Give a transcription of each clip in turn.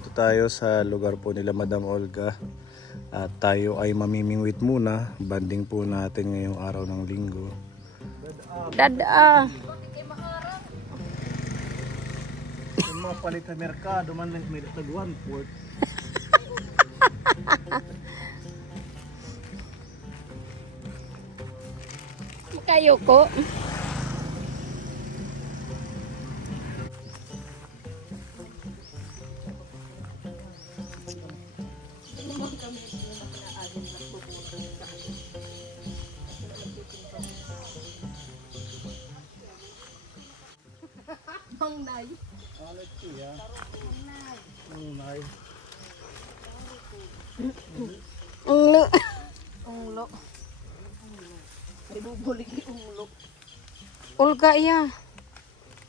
Dito tayo sa lugar po nila Madam Olga. At tayo ay mamimingwit muna. Banding po natin ngayong araw ng linggo. Dada. Kung mapalit sa merkado, man lang may tag 1/4. Kayo ko. Mangnay. Mangnay. Unglo. Unglo. Ibubulig ni unglo. Olga iya.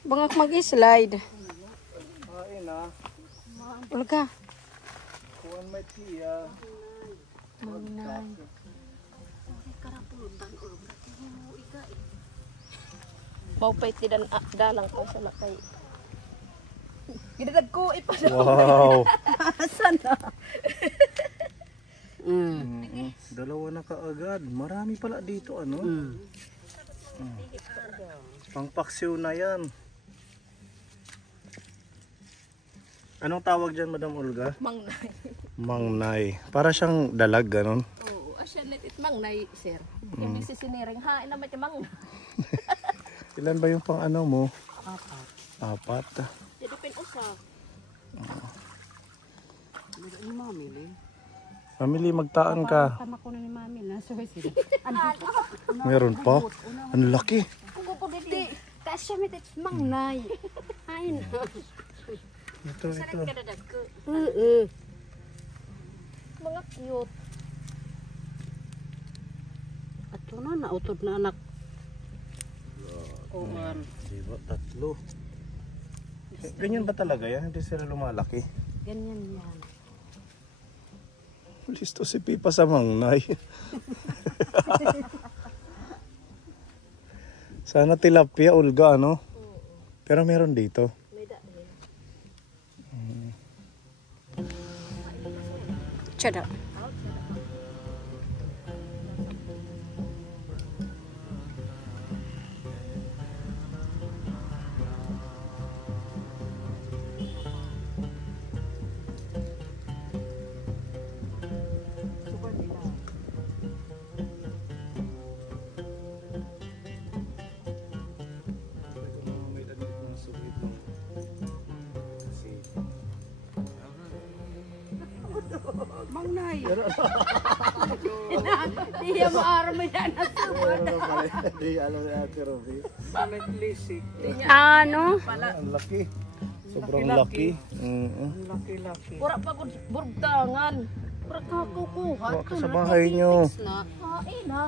Bangak mag-slide. Kain na. Olga. Kuwan may tiya. Mangnay. Maupay tidan dalang ko sa lakay. Gidadag ko ipadala. Wow. Asan na? Dalawa na kaagad. Marami pala dito ano. Pangpaksiw na yan. Anong tawag dyan, Madam Olga? Mangnay. Mangnay. Para siyang dalag, ganon. Oo, asya net it mangnay, sir. Hindi sisiniring hain naman yung mangnay. Ilan ba yung pang ano mo? Apat. 4. Jadi pin usa. Ni mami le. Family, magtaan ka. Tama ko na ni mami na so sila. Meron pa? Ang laki. Pugo po dito. Kasya met it mangnay. Hain. Ito. Mga cute. At na nautod na anak. Kuan. Diba? 3. Ganyan ba talaga yan? Hindi sila lumalaki. Ganyan yan. Listo si Pipa sa mangnay. Sana tilapia, Olga, ano? Pero meron dito. Chada. Mangnay. Hindi maaraw mo yan na subad. Hindi alam ni Ate Ruby. Ano? Ang laki. Sobrang laki. Laki-laki. Pura pa ko burgdangan. Pura ka kukuha. Kuha ka sa bahay nyo. Hain ha.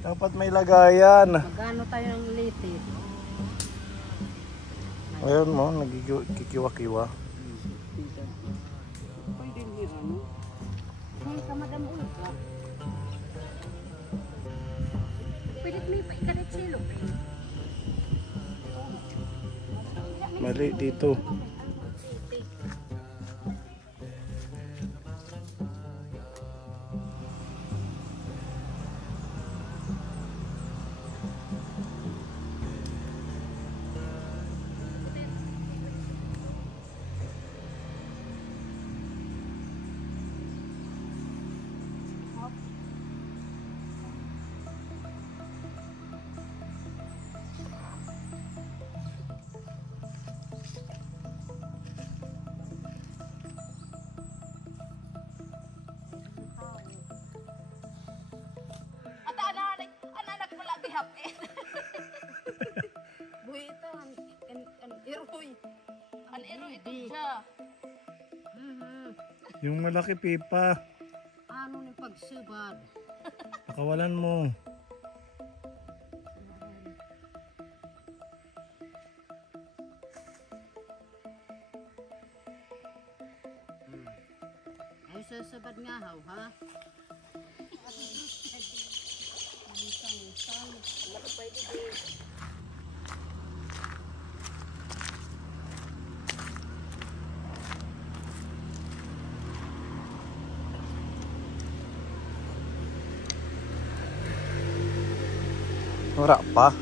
Dapat may lagayan. Magano tayo ng litis? Ayun mo, nagkikiwa-kiwa. Pwede niya ano? Ay, kamadam ulga. Pwede may paikalit silo. Mali dito. Anak mo lang dihapin. Buhi ito, an iroy. An iroy ito siya. Yung malaki, Pipa. Ano ni pagsubad? Pakawalan mo. Ay sasabad nga haw ha? Wala pa.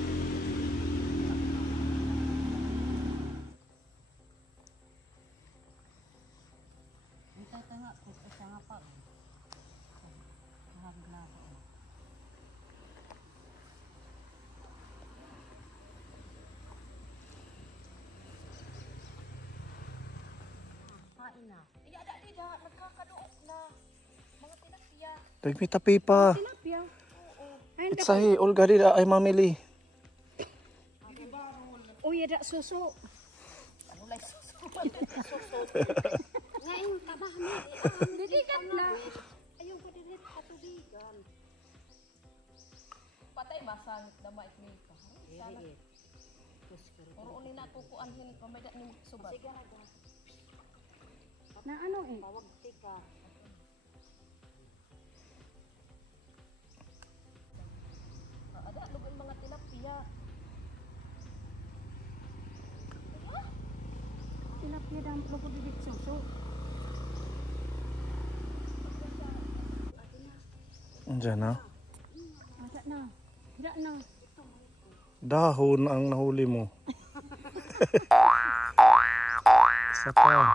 Ang tanga ko sa nga pa. Hagla ko. Kain na. Iya, ada di dah. Nagkakaduok na. Mga tilapia. Nagmitapi pa. Tilapia. Itsahi, Olga di ay mamili. Uy, ada suso. Ano lang suso? Ngayon, tabahan mo. Didigan na. Ayaw ko din katubigan. Patay masangit na maikmil ka. Sana. Iri. Puskar. Puro unin na kukuan yun. Pameda ni subat. Na ano eh? Tawag tika. Ada lugon mga tilapia. Tilapia dalam logo didit suso. Andiyan na. Ada na. Ada na. Dahon ang nahuli mo. Isa pa.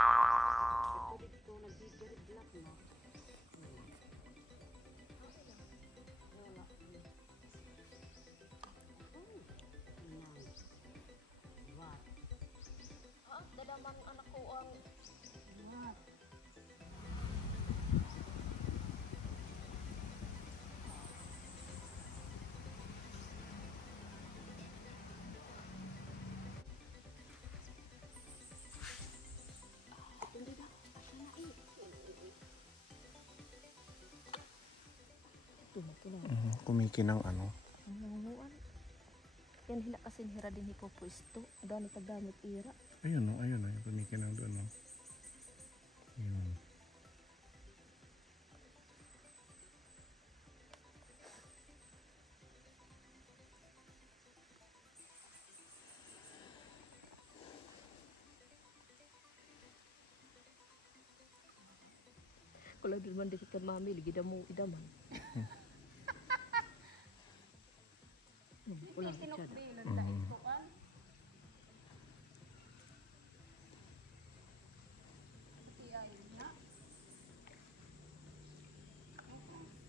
Dadamang anak ko ang Kumikinang ano. ang nanguan. Yan hila kasi hira din hipopuesto. Dami tagamit ira. Ayun o, ayun o. Kumikinang doon o. Ayun. Kalau di man dekat mami lagi damu idaman. Ulang icad.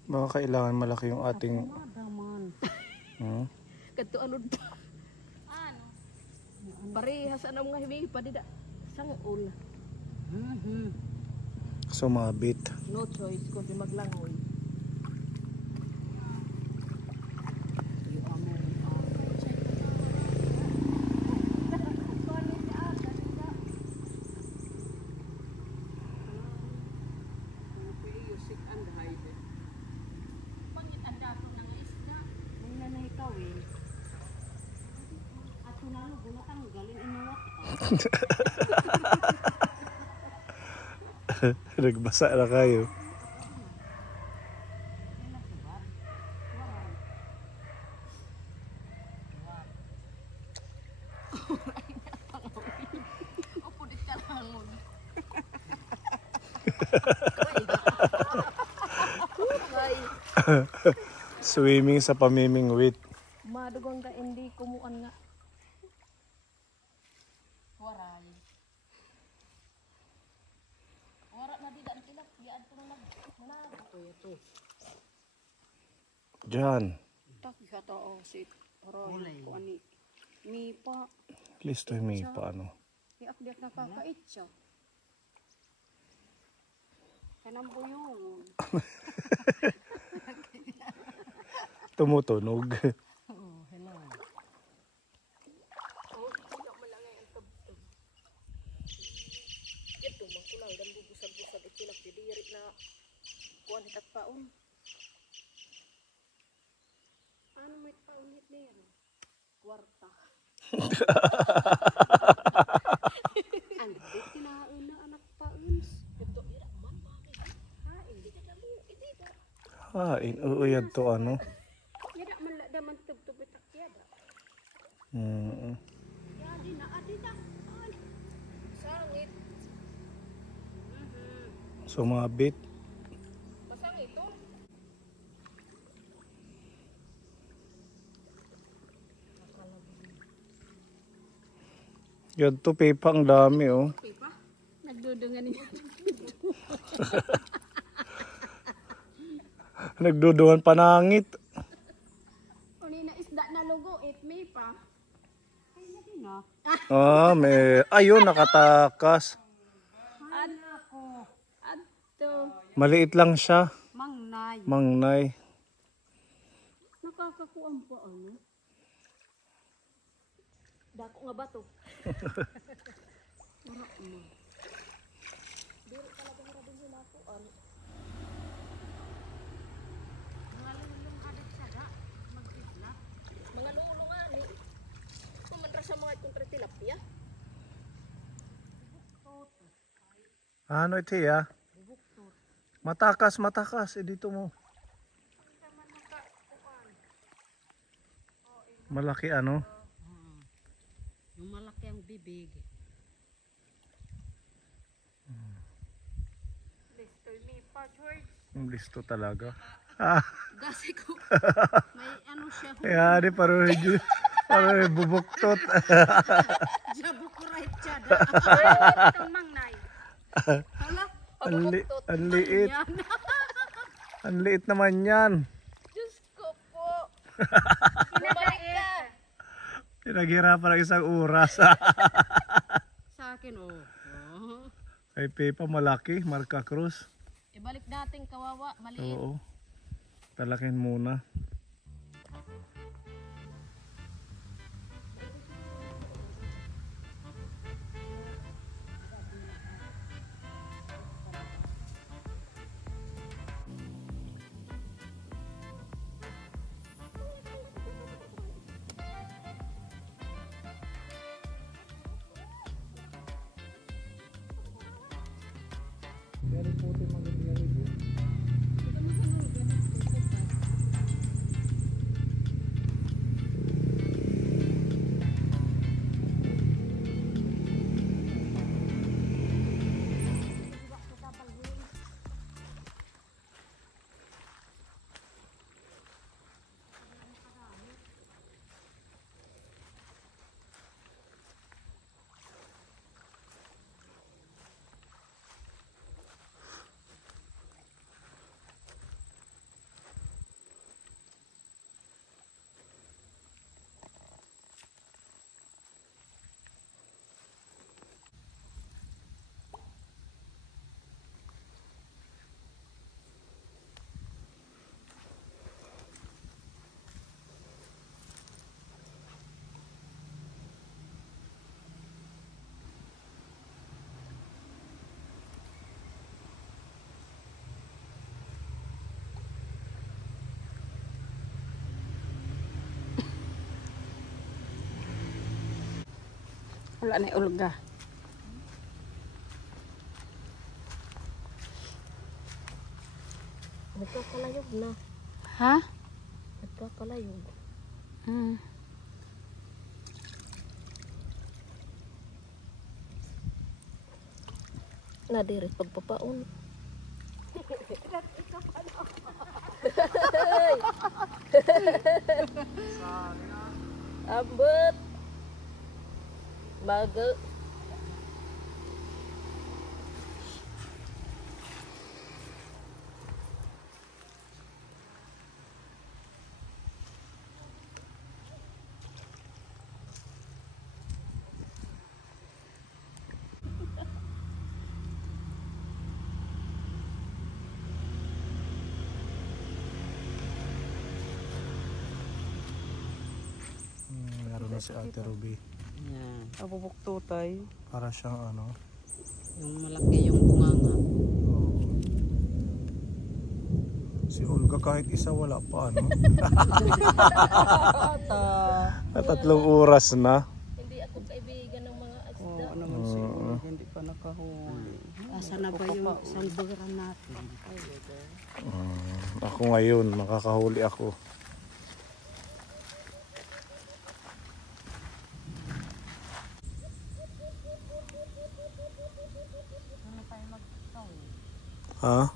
Baka kailangan malaki yung ating... Madaman. Kadto anod pa. Ano? Parehas ana mga himi pa dida. Sangol. Sumabit. No choice kundi maglangoy. Nagbasa na kayo. Opo di ka langon. Swimming sa pamimingwit. Madugang ka hindi kumuan nga. Waray. Wara na di daan kilap. Diyan ito na Ito. Diyan. Tak kata si Roy. Kuani. Mipa. At least to may paano. Iak-diak nakakait siya. Kanang buyong. Tumutunog. Oh, hello. Oh, sila malangay ang tabtog. Ito, mangkulang. Dan bubusag-busag itilap. Didiri na kuhan hitat paon. Ano may paunit na yan? Kwarta. Ang bit kinain na anak pauns. Ito, ira man, bakit? Ha, hindi ka damo. Hindi ka. Uyad to ano. Yada man daman tub-tubit akyada. Yadi na adi na. Sangit. Sumabit. Masangit to. Yan to, Pepa, ang dami oh. Pipa? Nagdudungan niya. Nagdudungan panangit. O na isda na lugo, me pa. Ay, natin na. Ah, may... Ayun, nakatakas. Ako. Adto. Maliit lang siya. Mangnay. Mangnay. Nakakakuan pa ano? Dako nga ba to? Mga lulo nga ni. Kumanra sa mga kontra tilapia. Ano ito ya? Matakas, matakas. Eh, dito mo. Malaki ano? Yung malaki ang bibig. Ang listo talaga. Gasi ko. May ano siya. Kaya di parang bubuktot. Jabo ko right siya. Itong mangnay. Hala. Ang liit. Ang liit naman yan. Diyos ko po. Kinabalik ka. Pinaghirapan ng isang oras. Sa akin oh. Kay Pepa malaki, Marca Cruz. Ibalik natin kawawa. Maliit. Oo. Talakin muna. Wala na Olga. Nagkakalayog na. Ha? Nagkakalayog. Nadiri pagpapaon. Ambet. Bago. Meron na si Ate Ruby. Yan. Abubukto tayo. Para siyang ano. Yung malaki yung bunganga. Si Olga kahit isa wala pa ano. At 3 oras na. Hindi ako kaibigan ng mga isda. Oo naman siguro. Hindi pa nakahuli. Asa na ba yung isang buran natin? Ako ngayon, makakahuli ako. Ha?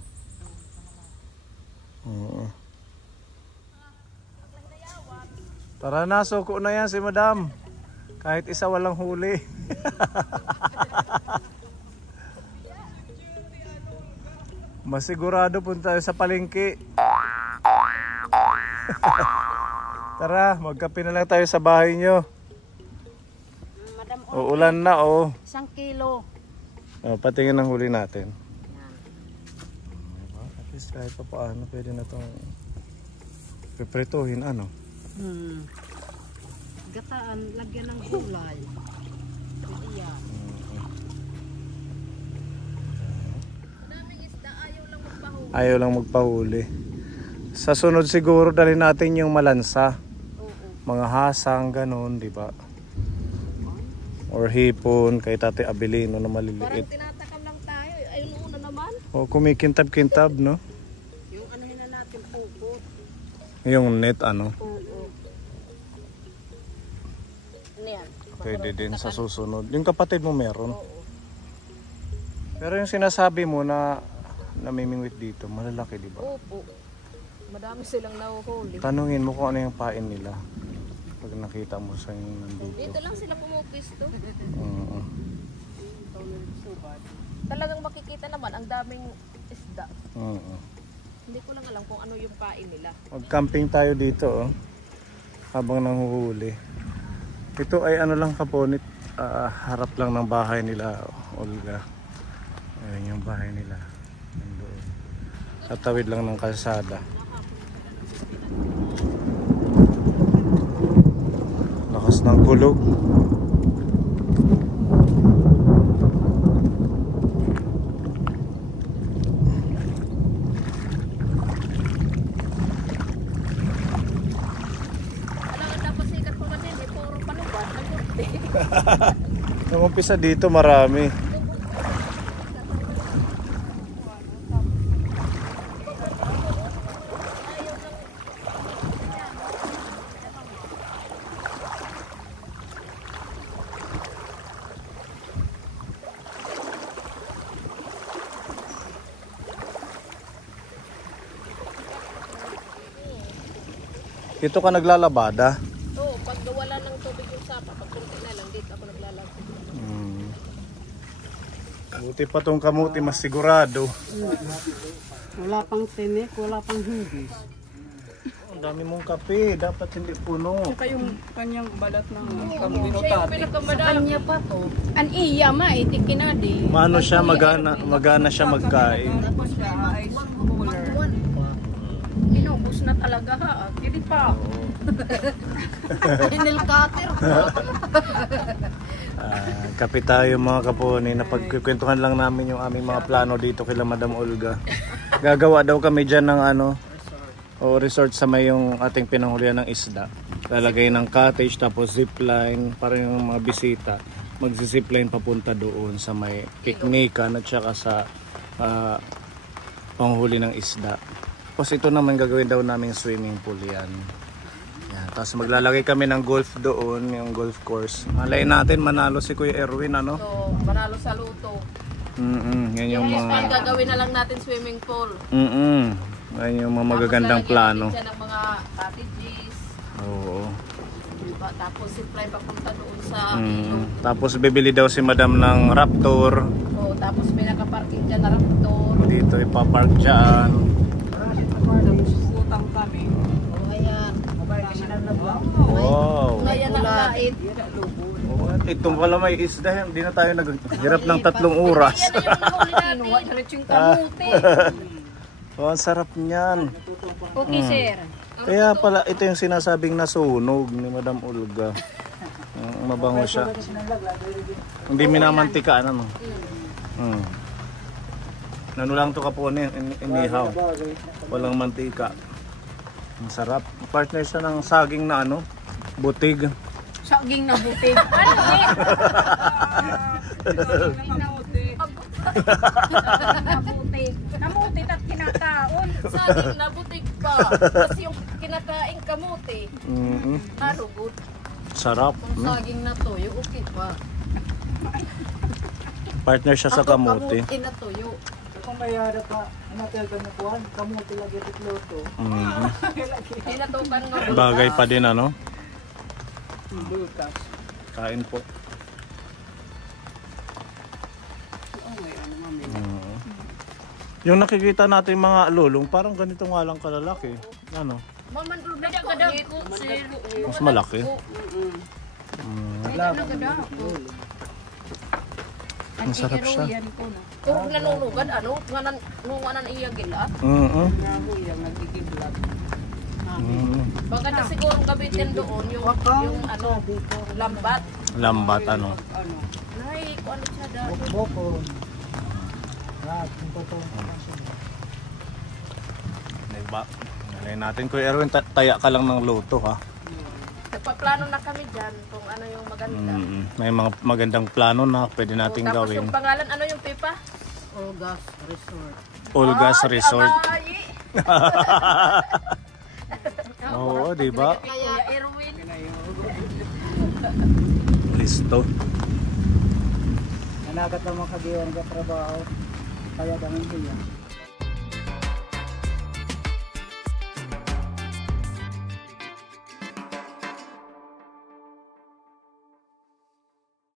Oo. Tara na, suko na yan si Madam. Kahit isa walang huli. Masigurado punta tayo sa palengke. Tara, magkape na lang tayo sa bahay nyo. Madam Uulan na, oh. 1 kilo. Oh, patingin ang huli natin. At least kahit pa paano pwede na itong piprituhin, ano? Gataan, lagyan ng gulay. Pwede yan. Daming isda, ayaw lang magpahuli. Ayaw lang magpahuli. Sa sunod siguro dalhin natin yung malansa. Mga hasang, ganun, di ba? Or hipon, kay Tate Abilino na Parang maliliit. tinatakam lang tayo. Ayun una naman. O kumikintab-kintab, no? Yung anuhin na natin pugot. Yung net, ano? Oo. Ano yan? Pwede din sa susunod. Yung kapatid mo meron. Oo. Pero yung sinasabi mo na namimingwit dito, malalaki, di ba? Opo. Madami silang nahuhuli. Tanungin mo kung ano yung pain nila. Pag nakita mo sa yung nandito. Dito lang sila pumupisto. Oo. Talagang makikita naman ang daming isda. Oo. Hindi ko lang alam kung ano yung pain nila. Mag-camping tayo dito, oh. Habang nanguhuli. Ito ay ano lang, Kaponit, harap lang ng bahay nila, Olga. Ayan yung bahay nila. Nandoon. Tatawid lang ng kalsada. Lakas ng kulog. Alam nga dapat sikat ko kasi may puro panubat. Nung umpisa dito marami. Dito ka naglalabada. Oo, pag wala ng tubig yung sapa, pag kunti na lang, dito ako naglalagay. Buti pa tong kamuti, mas sigurado. Wala pang tinik, wala pang hugis. Ang dami mong kape, dapat hindi puno. Saka yung kanyang balat ng Siya yung kamutinotati. pinakamadami. Kanya pa to. An iya ma, itikinadi. Maano siya, magana siya magkain. Tapos siya ay cooler. Inubos na talaga ha. Hindi pa. Pinil cutter pa. Kape tayo mga kaponi, napagkukwentuhan lang namin yung aming mga plano dito kila Madam Olga. Gagawa daw kami dyan ng ano, o resort sa may yung ating pinanghulihan ng isda. Lalagay ng cottage tapos zipline para yung mga bisita magzi-zipline papunta doon sa may piknikan at saka sa panghuli ng isda. Tapos ito naman gagawin daw naming swimming pool yan. Yan. Tapos maglalagay kami ng golf doon, yung golf course. Malay natin manalo si Kuya Erwin, ano? So, manalo sa luto. Yan yung Yes, mga... gagawin na lang natin swimming pool. Yan yung mga magagandang Tapos plano. lalagyan natin siya ng mga cottages. Oo. Diba? Tapos zipline papunta doon sa Tapos bibili daw si Madam ng Raptor. So, tapos may nakaparking dyan na raptor. Dito ipapark dyan. Utang kami. Ayan. Wow. Kaya nakakain. Itong pala may isda. Hindi na tayo naghirap ng 3 oras. Yan na yung nahuli natin. Diretso yung kamuti. Oh, ang sarap niyan. Okay, sir. Kaya pala ito yung sinasabing nasunog ni Madam Olga. Mabango siya. Hindi minamantikaan, ano? Ano lang to Kapone, inihaw. Walang mantika. Ang sarap. Partner siya ng saging na ano, butig. Saging na butig. Ano eh? Kamuti at kinakaon. Saging na butig pa. Kasi yung kinakain kamuti. Harugod. Sarap. Kung saging na toyo, okay pa. Partner siya sa kamuti. Kamuti na toyo. Kung mayada pa, natel ka na kuhan, kamuti lagi at loto. Pinatukan nga. Bagay pa din ano. Butas. Kain po. Yung nakikita natin mga lulong, parang ganito nga lang kalalaki. Ano? Mamandul na kadako, sir. Mas malaki. Kadako kadako. Ang sarap siya. Kung nanulugan, ano? Nunganan iya gila. Yung nagkikiblat. Baka na siguro gabitin doon yung ano, lambat. Lambat, ano. Nay, kung ano siya dahil. Boko. Lahat, yung totoo. Diba? Nalay natin, Kuya Erwin, taya ka lang ng luto, ha? Nagpaplano na kami dyan kung ano yung maganda. May mga magandang plano na pwede nating Tapos gawin. yung pangalan, ano yung pipa? Olga's Resort. Olga's Resort. Ay, Oo, diba? Kuya Erwin. Listo. Nanagat lang mga kagiwan ka trabaho. Kaya kami siya.